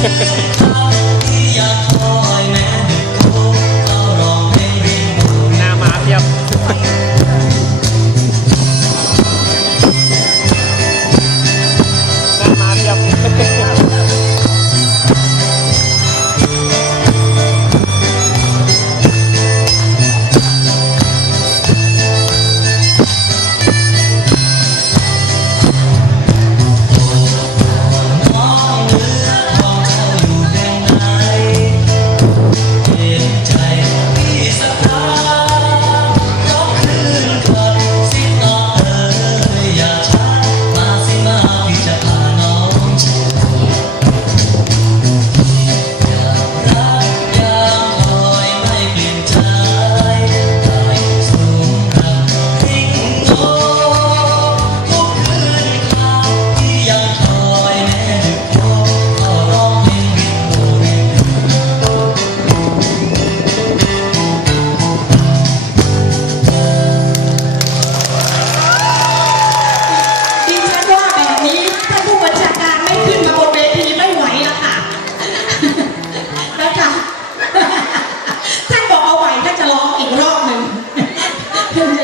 Thank you.